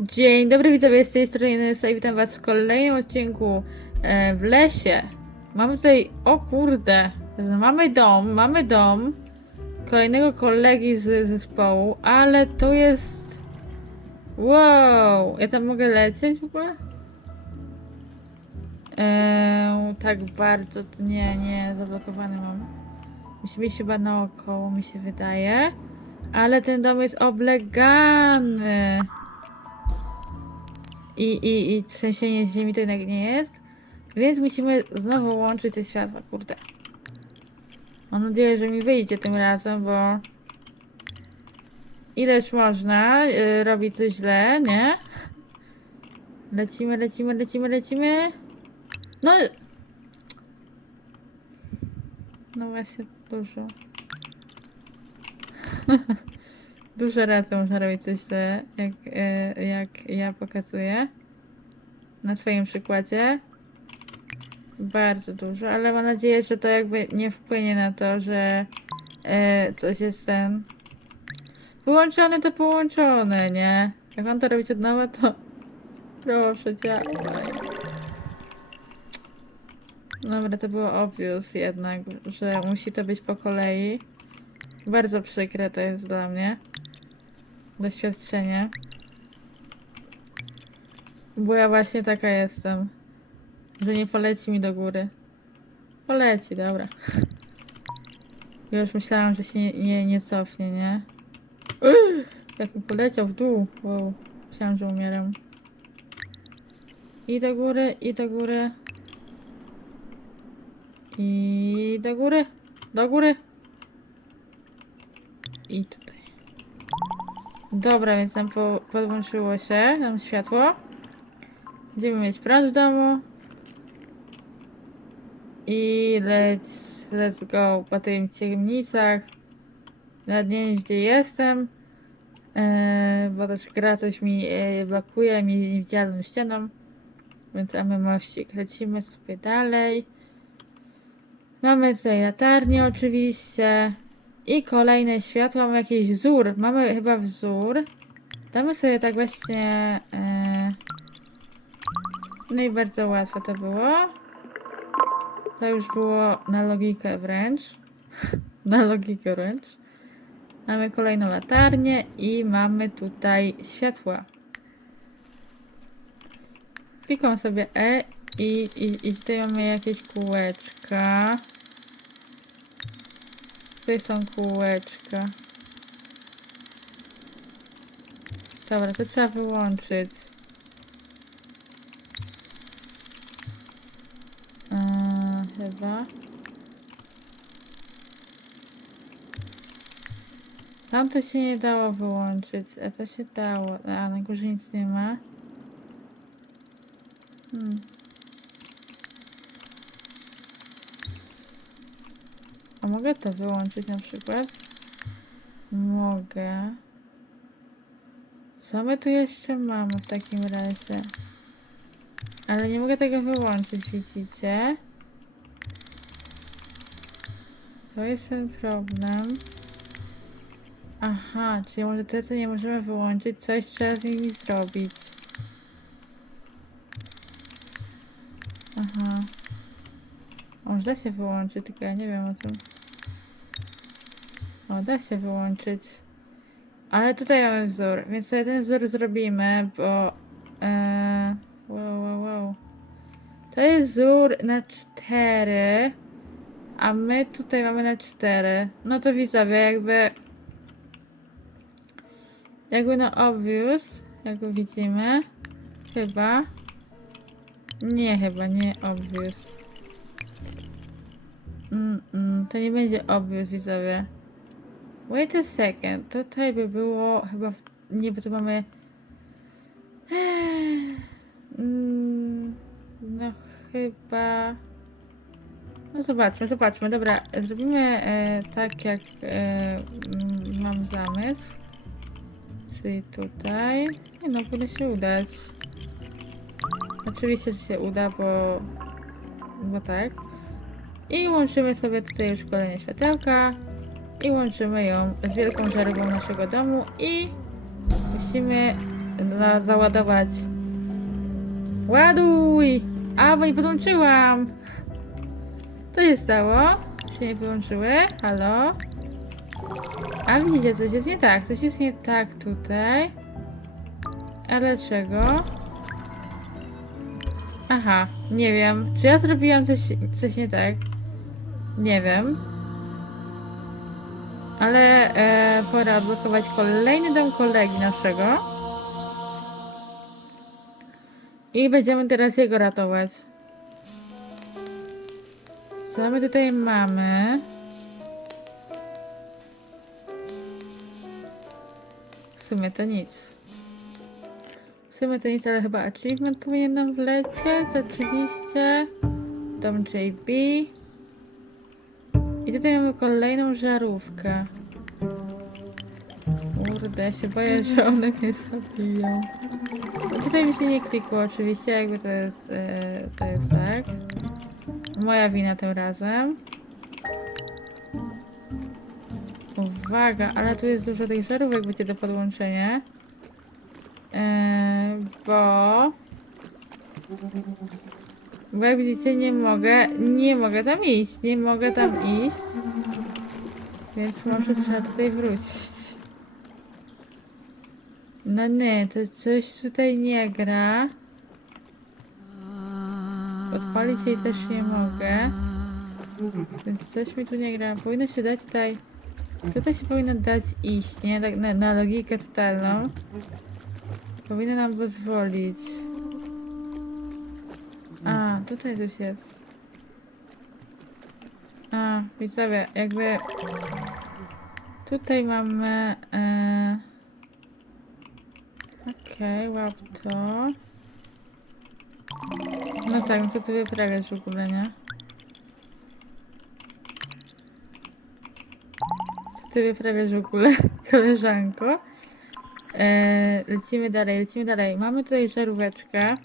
Dzień dobry widzowie, z tej strony i witam was w kolejnym odcinku e, w lesie. Mamy tutaj, o kurde, mamy dom, mamy dom kolejnego kolegi z zespołu, ale to jest... Wow, ja tam mogę lecieć w ogóle? Eee, tak bardzo, nie, nie, zablokowane mam. Musimy iść chyba naokoło, mi się wydaje. Ale ten dom jest oblegany. I, i, i trzęsienie ziemi to jednak nie jest. Więc musimy znowu łączyć te światła, kurde. Mam nadzieję, że mi wyjdzie tym razem, bo ileż można yy, robić coś źle, nie? Lecimy, lecimy, lecimy, lecimy. No. No właśnie, dużo. Dużo razy można robić coś źle, jak, e, jak ja pokazuję. Na swoim przykładzie. Bardzo dużo, ale mam nadzieję, że to jakby nie wpłynie na to, że e, coś jest ten. Wyłączone to połączone, nie? Jak mam to robić od nowa, to proszę cię. Dobra, to było obvious jednak, że musi to być po kolei. Bardzo przykre to jest dla mnie. Doświadczenie. Bo ja właśnie taka jestem. Że nie poleci mi do góry. Poleci, dobra. Już myślałam, że się nie, nie, nie cofnie, nie? Uy, Jak mi poleciał w dół. Wow. Myślałam, że umieram. I do góry, i do góry. I do góry. Do góry. I tutaj. Dobra, więc nam po, podłączyło się nam światło. Będziemy mieć prąd w domu. I leć, let's go po tych ciemnicach. Na dnie gdzie jestem. Eee, bo też gra coś mi e, blokuje mi niewidzialną ścianą. Więc mamy mościk. Lecimy sobie dalej. Mamy tutaj latarnię oczywiście. I kolejne światła. Mamy jakiś wzór. Mamy chyba wzór. Damy sobie tak właśnie... E... No i bardzo łatwo to było. To już było na logikę wręcz. na logikę wręcz. Mamy kolejną latarnię i mamy tutaj światła. Klikam sobie E i, i, i tutaj mamy jakieś kółeczka. Tutaj są kółeczka. Dobra, to trzeba wyłączyć. Eee, chyba. Tam to się nie dało wyłączyć, a to się dało. A na górze nic nie ma. Hmm. A mogę to wyłączyć na przykład? Mogę. Co my tu jeszcze mamy w takim razie? Ale nie mogę tego wyłączyć, widzicie? To jest ten problem. Aha, czyli może te, co nie możemy wyłączyć, coś trzeba z nimi zrobić. O, da się wyłączyć, tylko ja nie wiem o tym. O, da się wyłączyć. Ale tutaj mamy wzór, więc sobie ten wzór zrobimy, bo... E, wow, wow, wow. To jest wzór na 4, a my tutaj mamy na 4. No to widzowie, jakby... Jakby no obvious, jak widzimy. Chyba. Nie, chyba nie obvious. Mm, mm, to nie będzie obvious, widzowie. Wait a second. Tutaj by było chyba. W... Nie, bo tu mamy. Mm, No chyba. No zobaczmy, zobaczmy. Dobra, zrobimy e, tak jak e, mm, mam zamysł. Czyli tutaj. Nie no, powinno się udać. Oczywiście, że się uda, bo. Bo tak. I łączymy sobie tutaj już kolejne światełka. I łączymy ją z wielką żarową naszego domu. I musimy za, załadować. Ładuj! A, bo nie podłączyłam! Co się stało? Się nie podłączyły? Halo? A widzicie, coś jest nie tak. Coś jest nie tak tutaj. A dlaczego? Aha, nie wiem. Czy ja zrobiłam coś, coś nie tak? Nie wiem. Ale e, pora odblokować kolejny dom kolegi naszego. I będziemy teraz jego ratować. Co my tutaj mamy? W sumie to nic. W sumie to nic, ale chyba achievement powinien nam wlecieć. Oczywiście. Dom JB. I tutaj mamy kolejną żarówkę. Kurde, ja się boję, że one mnie zabiją. No tutaj mi się nie klikło oczywiście, jakby to jest, e, to jest tak. Moja wina tym razem. Uwaga, ale tu jest dużo tych żarówek, będzie do podłączenia. E, bo... Bo jak widzicie, nie mogę, nie mogę tam iść, nie mogę tam iść. Więc może trzeba tutaj wrócić. No nie, to coś tutaj nie gra. Odpalić jej też nie mogę. Więc coś mi tu nie gra. Powinno się dać tutaj... Tutaj się powinno dać iść, nie? Tak na, na logikę totalną. Powinno nam pozwolić. Tutaj coś jest. A, widzowie, jakby... Tutaj mamy... E... Okej, łap to. No tak, co ty wyprawiasz w ogóle, nie? Co ty wyprawiasz w ogóle, koleżanko? E, lecimy dalej, lecimy dalej. Mamy tutaj żaróweczkę.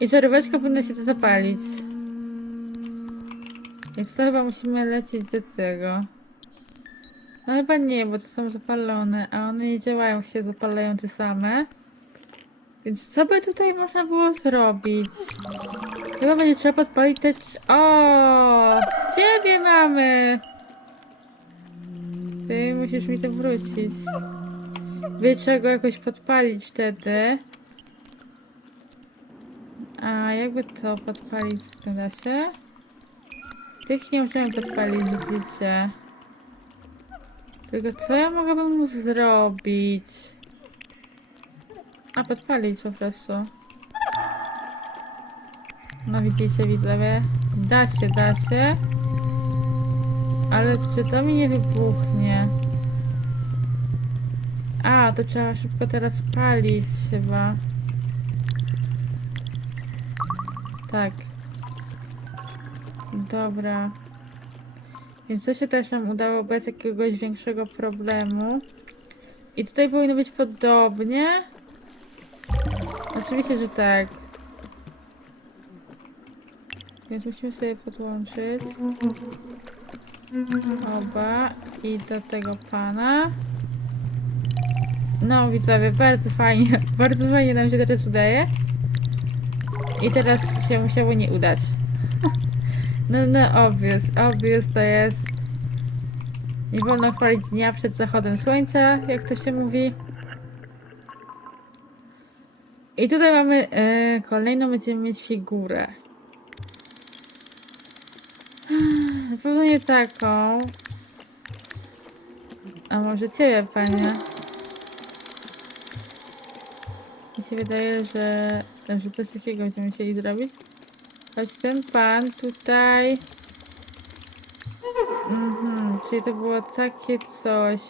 I żaróweczka powinna się to zapalić. Więc to chyba musimy lecieć do tego. No chyba nie, bo to są zapalone, a one nie działają, się zapalają te same. Więc co by tutaj można było zrobić? Chyba będzie trzeba podpalić te... O! Ciebie mamy! Ty musisz mi to wrócić. Wie trzeba go jakoś podpalić wtedy. A jakby to podpalić da się? Tych nie musiałem podpalić, widzicie. Tylko co ja mogłabym mu zrobić? A podpalić po prostu. No widzicie widzowie? Da się, da się. Ale czy to mi nie wybuchnie? A, to trzeba szybko teraz palić chyba. Tak. Dobra. Więc to się też nam udało bez jakiegoś większego problemu. I tutaj powinno być podobnie. Oczywiście, że tak. Więc musimy sobie podłączyć oba i do tego pana. No widzowie, bardzo fajnie, bardzo fajnie nam się teraz udaje. I teraz się musiało nie udać. No, no, obvious, obvious to jest. Nie wolno chwalić dnia przed zachodem słońca, jak to się mówi. I tutaj mamy e, kolejną, będziemy mieć figurę. Na pewno nie taką. A może ciebie, panie? Mi się wydaje, że, że coś takiego będziemy chcieli zrobić. Choć ten pan tutaj... Mhm, czyli to było takie coś.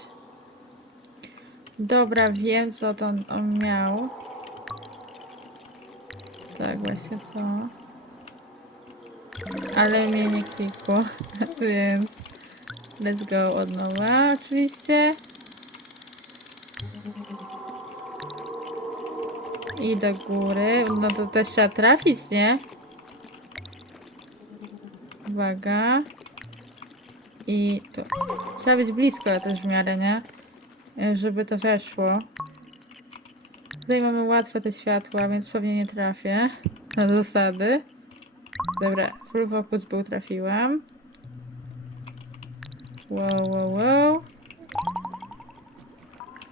Dobra, wiem co to on, on miał. Tak, właśnie to. Ale mnie nie klikło, więc let's go od nowa oczywiście. I do góry. No to też trzeba trafić, nie? Uwaga. I tu. Trzeba być blisko też w miarę, nie? e, żeby to weszło. Tutaj mamy łatwe te światła, więc pewnie nie trafię na zasady. Dobra, full focus był, trafiłam. Wow, wow, wow.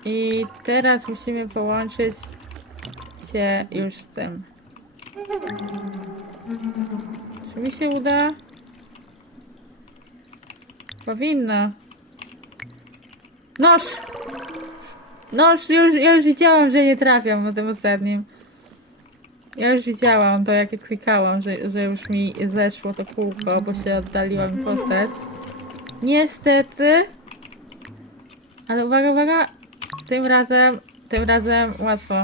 I teraz musimy połączyć się już z tym. Czy mi się uda? Powinno. Noż! Noż, już, ja już widziałam, że nie trafiam na tym ostatnim. Ja już widziałam to, jak klikałam, że, że już mi zeszło to kółko, bo się oddaliła mi postać. Niestety. Ale uwaga, uwaga. Tym razem, tym razem łatwo.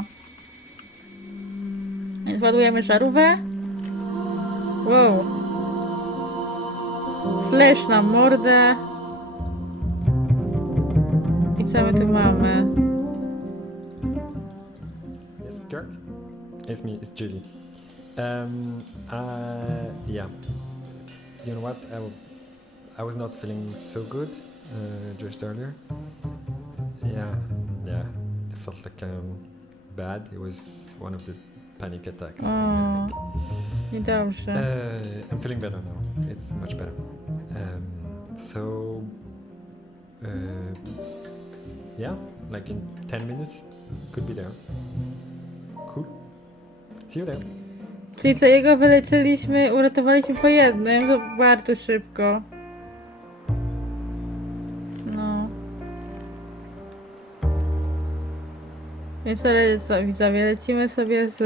Więc ładujemy żarówkę. Wow. Flash na mordę. I co my tu mamy? Yes, Kirk? It's me, it's Julie. Um, uh, yeah. You know what? I was not feeling so good uh, just earlier. Yeah, yeah. I felt like um, bad. It was one of the panic attacks. thing, I think. Niedobrze. Uh, I'm feeling better now. It's much better. Um, so, uh, yeah, like in 10 minutes, could be there. Cool. See you there. Czyli co, jego wyleczyliśmy, uratowaliśmy po jednym, bardzo szybko. Więc widzowie, lecimy sobie z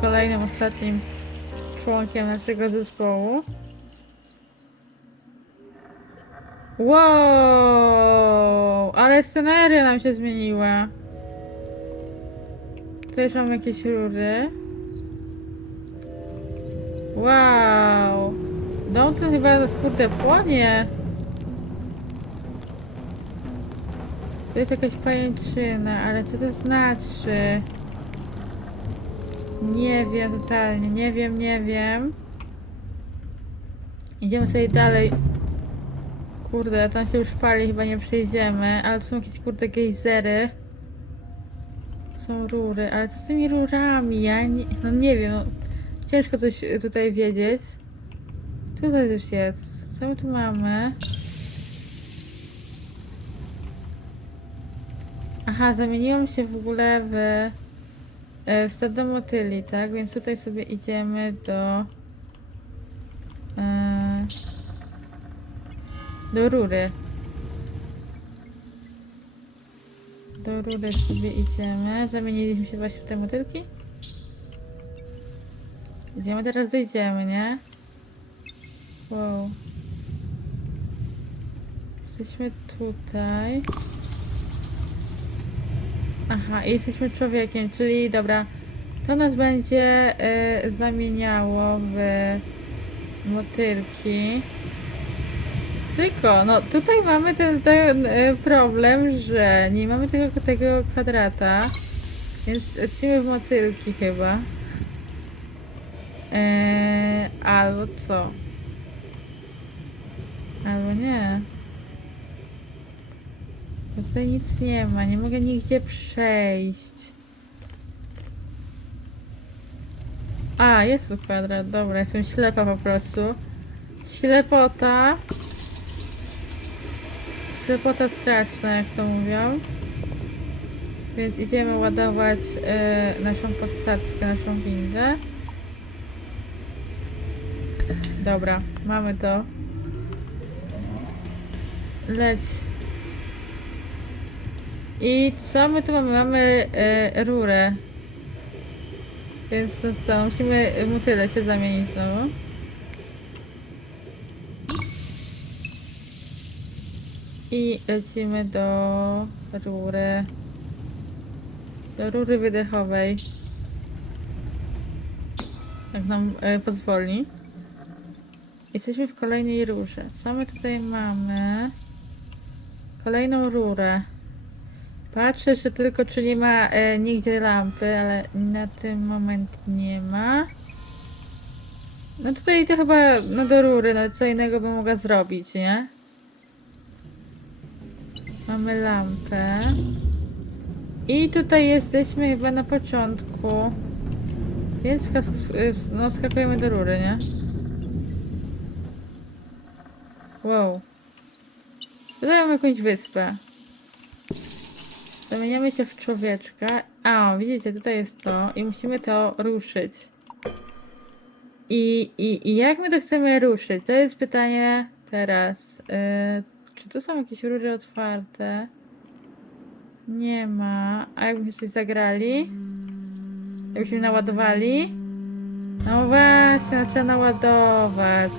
kolejnym, ostatnim członkiem naszego zespołu. Wow! Ale sceneria nam się zmieniła. Tu już mamy jakieś rury. Wow! Dom ten chyba kurde płonie. To jest jakaś pajęczyna, ale co to znaczy? Nie wiem totalnie, nie wiem, nie wiem. Idziemy sobie dalej. Kurde, tam się już pali, chyba nie przejdziemy, ale tu są jakieś kurde gejzery. Są rury, ale co z tymi rurami? Ja nie, no nie wiem, no, ciężko coś tutaj wiedzieć. Tutaj też jest. Co my tu mamy? Aha, zamieniłam się w ogóle w, e, w motyli, tak? Więc tutaj sobie idziemy do... E, do rury. Do rury sobie idziemy. Zamieniliśmy się właśnie w te motylki. Gdzie my teraz dojdziemy, nie? Wow. Jesteśmy tutaj. Aha, jesteśmy człowiekiem, czyli dobra. To nas będzie y, zamieniało w motylki. Tylko, no tutaj mamy ten, ten y, problem, że nie mamy tego, tego kwadrata. Więc lecimy w motylki chyba. Eee, albo co? Albo nie. Bo Tutaj nic nie ma, nie mogę nigdzie przejść. A, jest tu kwadrat, dobra, jestem ślepa po prostu. Ślepota. Ślepota straszna, jak to mówią. Więc idziemy ładować e, naszą podsadzkę, naszą windę. Dobra, mamy to. Leć. I co my tu mamy? Mamy e, rurę. Więc no co, musimy motyle się zamienić znowu. I lecimy do rury. Do rury wydechowej. Jak nam e, pozwoli. Jesteśmy w kolejnej rurze. Co my tutaj mamy? Kolejną rurę. Patrzę, że tylko czy nie ma e, nigdzie lampy, ale na ten moment nie ma. No tutaj to chyba no do rury, no co innego bym mogła zrobić, nie? Mamy lampę. I tutaj jesteśmy chyba na początku. Więc y, no, skakujemy do rury, nie? Wow. Mamy jakąś wyspę. Zamieniamy się w człowieczka. A, widzicie, tutaj jest to i musimy to ruszyć. I, i, I jak my to chcemy ruszyć? To jest pytanie teraz. Yy, czy tu są jakieś rury otwarte? Nie ma. A jakbyśmy coś zagrali? Jakbyśmy naładowali? No właśnie, no trzeba naładować.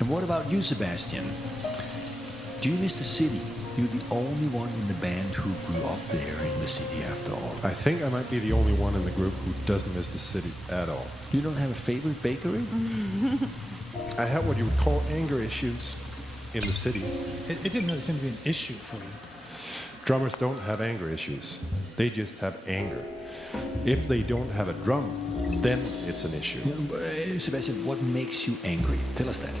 And what about you, Sebastian? Do you miss the city? You're the only one in the band who grew up there in the city after all. I think I might be the only one in the group who doesn't miss the city at all. You don't have a favorite bakery? I have what you would call anger issues in the city. It, it didn't really seem to be an issue for you. Drummers don't have anger issues. They just have anger. If they don't have a drum, then it's an issue. Uh, Sebastian, what makes you angry? Tell us that.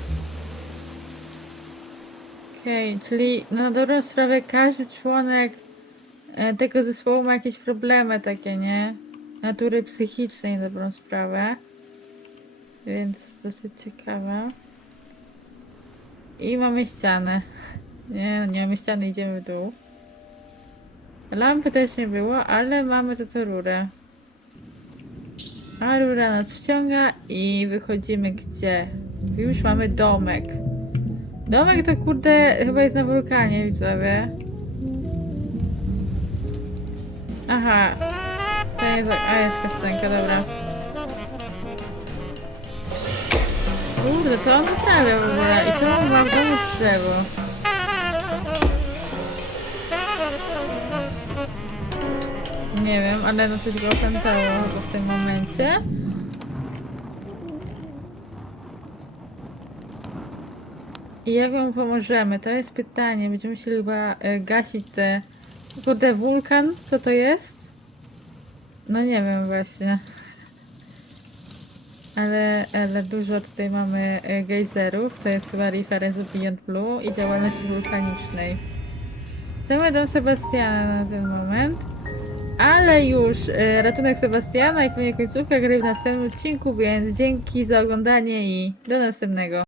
Okej, czyli na dobrą sprawę każdy członek e, tego zespołu ma jakieś problemy takie, nie? Natury psychicznej na dobrą sprawę. Więc dosyć ciekawe. I mamy ścianę. Nie, no nie mamy ściany, idziemy w dół. Lampy też nie było, ale mamy za to rurę. A rura nas wciąga i wychodzimy gdzie? Już mamy domek. Domek to kurde chyba jest na wulkanie, widzowie. Aha. To jest, a jest piosenka, dobra. Kurde, to on naprawia w ogóle. I to on ma w domu drzewo. Nie wiem, ale no coś go opętało w tym momencie. I jak mu pomożemy? To jest pytanie. Będziemy musieli chyba e, gasić te... Kurde, wulkan? Co to jest? No nie wiem właśnie. Ale, ale dużo tutaj mamy e, gejzerów. To jest chyba reference Beyond Blue i działalności wulkanicznej. Chcemy do Sebastiana na ten moment. Ale już e, ratunek Sebastiana i pewnie końcówka gry w następnym odcinku, więc dzięki za oglądanie i do następnego.